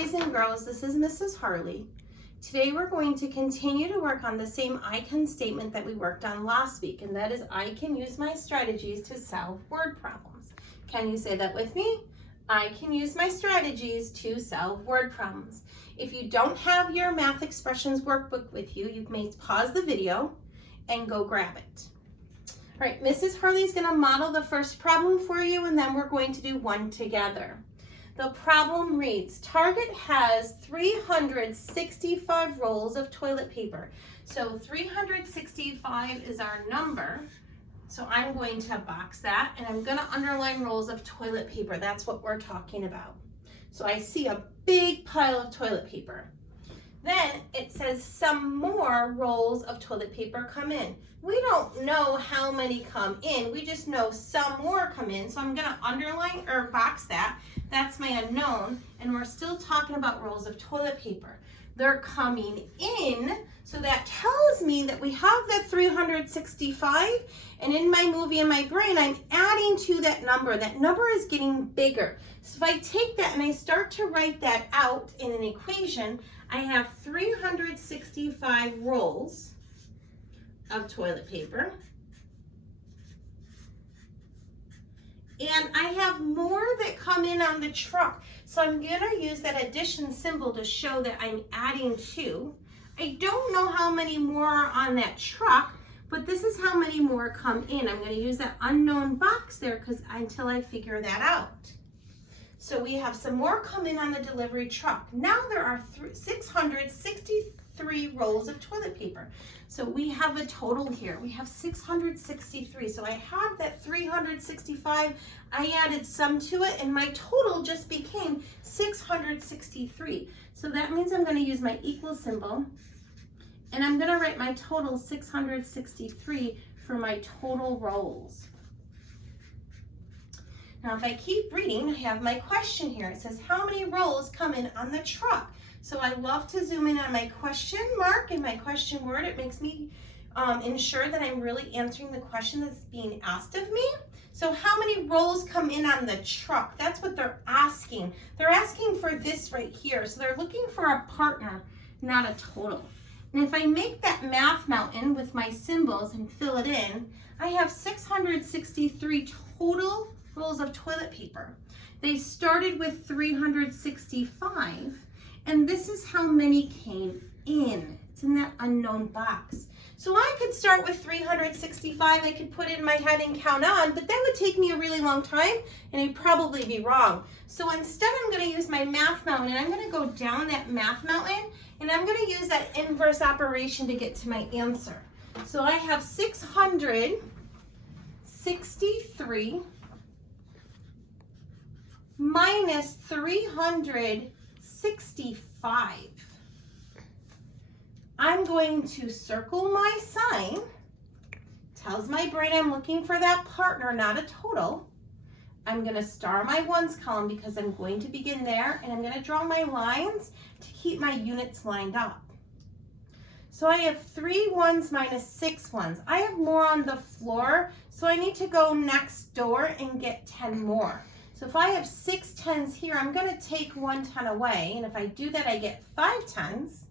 boys and girls, this is Mrs. Harley. Today we're going to continue to work on the same I can statement that we worked on last week, and that is I can use my strategies to solve word problems. Can you say that with me? I can use my strategies to solve word problems. If you don't have your math expressions workbook with you, you may pause the video and go grab it. All right, Mrs. Harley is going to model the first problem for you, and then we're going to do one together. The problem reads, Target has 365 rolls of toilet paper. So 365 is our number. So I'm going to box that, and I'm going to underline rolls of toilet paper. That's what we're talking about. So I see a big pile of toilet paper. Then it says some more rolls of toilet paper come in. We don't know how many come in. We just know some more come in. So I'm going to underline or box that. That's my unknown. And we're still talking about rolls of toilet paper. They're coming in. So that tells me that we have that 365. And in my movie, in my brain, I'm adding to that number. That number is getting bigger. So if I take that and I start to write that out in an equation, I have 365 rolls of toilet paper. And I have more that come in on the truck. So I'm going to use that addition symbol to show that I'm adding to. I don't know how many more are on that truck, but this is how many more come in. I'm going to use that unknown box there until I figure that out. So we have some more come in on the delivery truck. Now there are 663 rolls of toilet paper. So we have a total here. We have 663. So I have that 365. I added some to it, and my total just became 663. So that means I'm going to use my equal symbol, and I'm going to write my total 663 for my total rolls. Now, if I keep reading, I have my question here. It says, how many rolls come in on the truck? So I love to zoom in on my question mark and my question word. It makes me ensure that I'm really answering the question that's being asked of me. So how many rolls come in on the truck? That's what they're asking. They're asking for this right here. So they're looking for a partner, not a total. And if I make that math mountain with my symbols and fill it in, I have 663 total rolls of toilet paper. They started with 365, and this is how many came in. It's in that unknown box. So I could start with 365. I could put it in my head and count on, but that would take me a really long time, and I'd probably be wrong. So instead, I'm going to use my math mountain, and I'm going to go down that math mountain, and I'm going to use that inverse operation to get to my answer. So I have 663 minus 365. I'm going to circle my sign. Tells my brain I'm looking for that partner, not a total. I'm going to star my ones column because I'm going to begin there, and I'm going to draw my lines to keep my units lined up. So I have 3 ones minus 6 ones. I have more on the floor, so I need to go next door and get 10 more. So if I have 6 10s here, I'm going to take 1 10 away, and if I do that, I get 5 10s.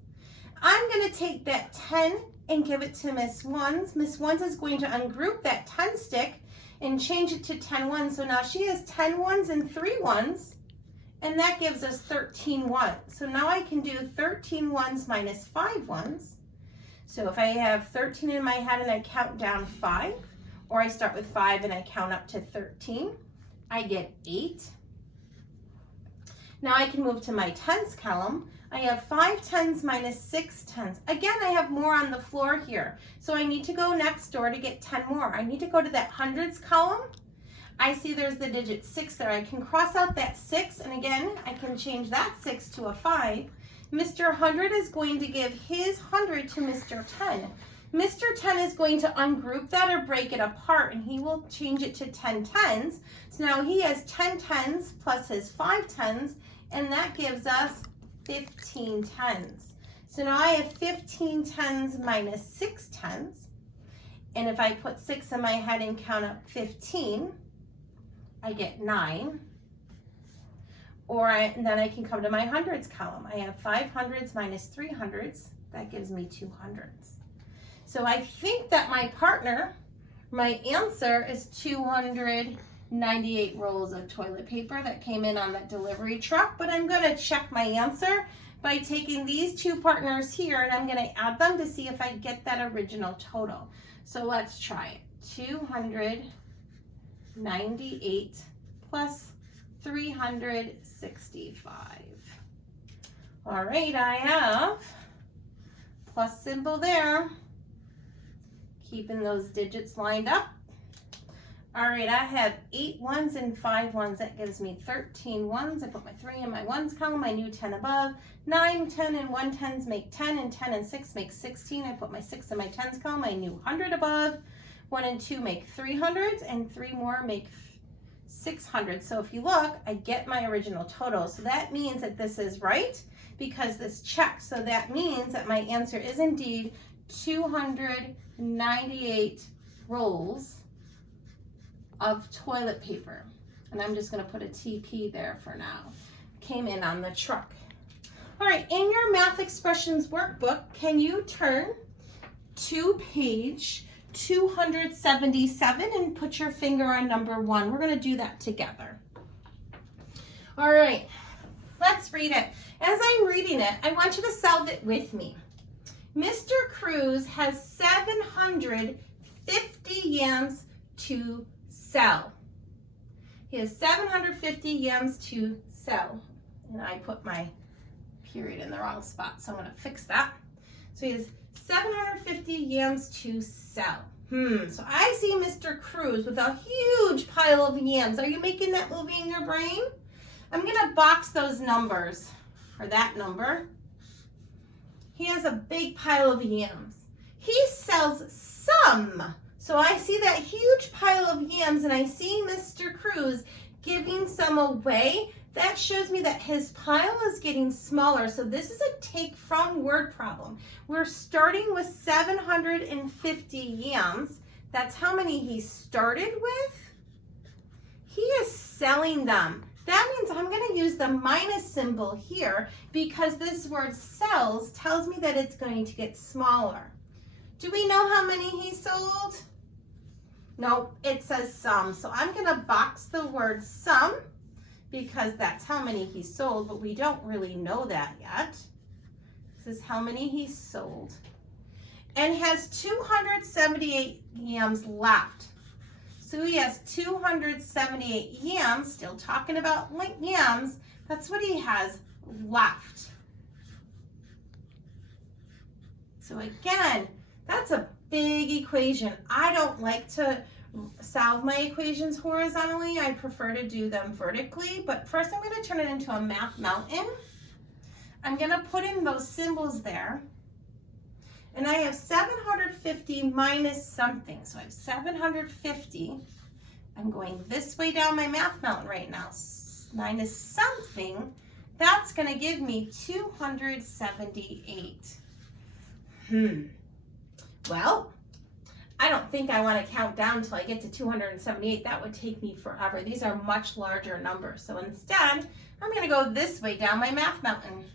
I'm going to take that 10 and give it to Miss Ones. Miss Ones is going to ungroup that 10 stick and change it to 10 ones. So now she has 10 ones and 3 ones, and that gives us 13 ones. So now I can do 13 ones minus 5 ones. So if I have 13 in my head and I count down 5, or I start with 5 and I count up to 13, I get 8. Now I can move to my tens column. I have 5 10s minus 6 10s. Again, I have more on the floor here. So I need to go next door to get 10 more. I need to go to that hundreds column. I see there's the digit 6 there. I can cross out that 6, and again, I can change that 6 to a 5. Mr. 100 is going to give his 100 to Mr. 10. Mr. 10 is going to ungroup that or break it apart, and he will change it to 10 10s. So now he has 10 10s plus his 5 10s, and that gives us 15 10s. So now I have 15 10s minus 6 10s. And if I put 6 in my head and count up 15, I get 9. And then I can come to my hundreds column. I have 5 hundreds minus 3 hundreds. That gives me 2 hundreds. So I think that my answer is 298 rolls of toilet paper that came in on that delivery truck. But I'm going to check my answer by taking these two partners here, and I'm going to add them to see if I get that original total. So let's try it. 298 plus 365. All right, I have plus symbol there, keeping those digits lined up. All right, I have 8 ones and 5 ones. That gives me 13 ones. I put my 3 in my ones column, my new 10 above. 9, 10, and 1 tens make 10, and 10 and 6 make 16. I put my 6 in my tens column, my new 100 above. 1 and 2 make 300s, and 3 more make 600. So if you look, I get my original total. So that means that this is right because this checks. So that means that my answer is indeed 298 rolls of toilet paper. And I'm just going to put a TP there for now. Came in on the truck. All right, in your math expressions workbook, can you turn to page 277 and put your finger on number 1. We're going to do that together. All right, let's read it. As I'm reading it, I want you to solve it with me. Mr. Cruz has 750 yams to sell. He has 750 yams to sell. And I put my period in the wrong spot, so I'm going to fix that. So he has 750 yams to sell. So I see Mr. Cruz with a huge pile of yams. Are you making that movie in your brain? I'm going to box those numbers, or that number. He has a big pile of yams. He sells some. So I see that huge pile of yams, and I see Mr. Cruz giving some away. That shows me that his pile is getting smaller. So this is a take from word problem. We're starting with 750 yams. That's how many he started with. He is selling them. That means I'm going to use the minus symbol here because this word sells tells me that it's going to get smaller. Do we know how many he sold? No, it says some. So I'm going to box the word some, because that's how many he sold, but we don't really know that yet. This is how many he sold. And has 278 yams left. So he has 278 yams, still talking about yams, that's what he has left. So again, that's a big equation. I don't like to solve my equations horizontally. I prefer to do them vertically, but first I'm going to turn it into a math mountain. I'm going to put in those symbols there, and I have 750 minus something. So I have 750. I'm going this way down my math mountain right now. Minus something, that's going to give me 278. Well, I don't think I want to count down until I get to 278. That would take me forever. These are much larger numbers. So instead, I'm going to go this way down my math mountain.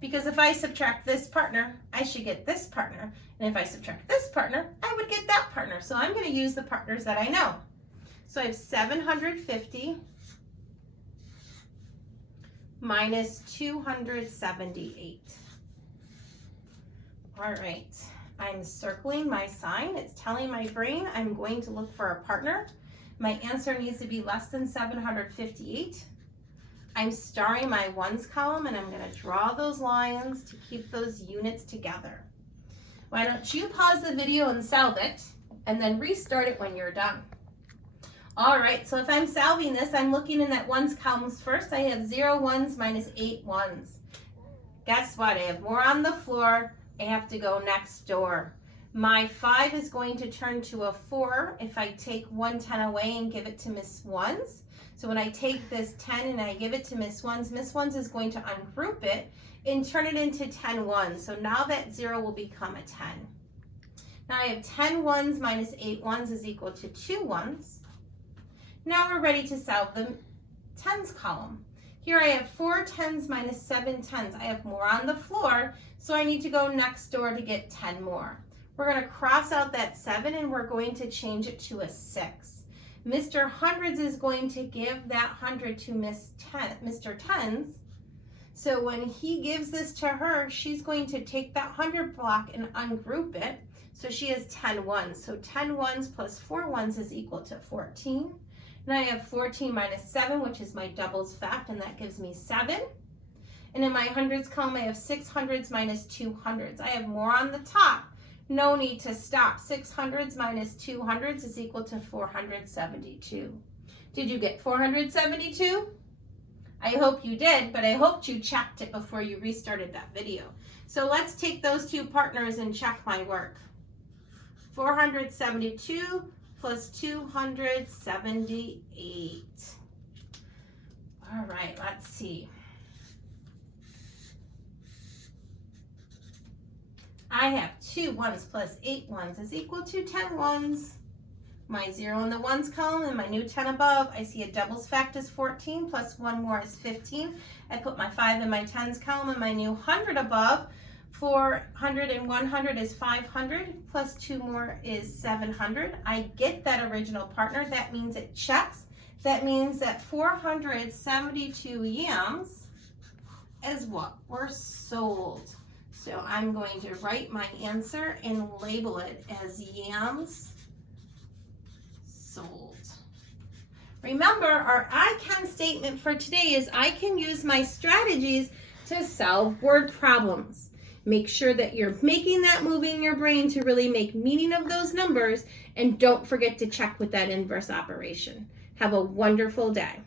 Because if I subtract this partner, I should get this partner. And if I subtract this partner, I would get that partner. So I'm going to use the partners that I know. So I have 750 minus 278. All right. I'm circling my sign. It's telling my brain I'm going to look for a partner. My answer needs to be less than 758. I'm starring my ones column, and I'm going to draw those lines to keep those units together. Why don't you pause the video and solve it, and then restart it when you're done. All right, so if I'm solving this, I'm looking in that ones columns first. I have 0 ones minus 8 ones. Guess what? I have more on the floor. I have to go next door. My 5 is going to turn to a 4 if I take 1 10 away and give it to Miss Ones. So when I take this 10 and I give it to Miss Ones is going to ungroup it and turn it into 10 ones. So now that 0 will become a 10. Now I have 10 ones minus 8 ones is equal to 2 ones. Now we're ready to solve the tens column. Here I have 4 tens minus 7 tens. I have more on the floor, so I need to go next door to get 10 more. We're going to cross out that 7 and we're going to change it to a 6. Mr. Hundreds is going to give that 100 to Mr. Tens. So when he gives this to her, she's going to take that 100 block and ungroup it. So she has 10 ones. So 10 ones plus 4 ones is equal to 14. And I have 14 minus 7, which is my doubles fact, and that gives me 7. And in my hundreds column, I have 6 hundreds minus 2 hundreds. I have more on the top. No need to stop. 6 hundreds minus 2 hundreds is equal to 472. Did you get 472? I hope you did, but I hoped you checked it before you restarted that video. So let's take those two partners and check my work. 472 plus 278. All right, let's see. I have 2 ones plus 8 ones is equal to 10 ones. My 0 in the ones column and my new 10 above, I see a doubles fact is 14 plus 1 more is 15. I put my 5 in my tens column and my new 100 above. 400 and 100 is 500 plus 2 more is 700. I get that original partner. That means it checks. That means that 472 yams is what were sold. So I'm going to write my answer and label it as yams sold. Remember, our I can statement for today is I can use my strategies to solve word problems. Make sure that you're making that move in your brain to really make meaning of those numbers, and don't forget to check with that inverse operation. Have a wonderful day.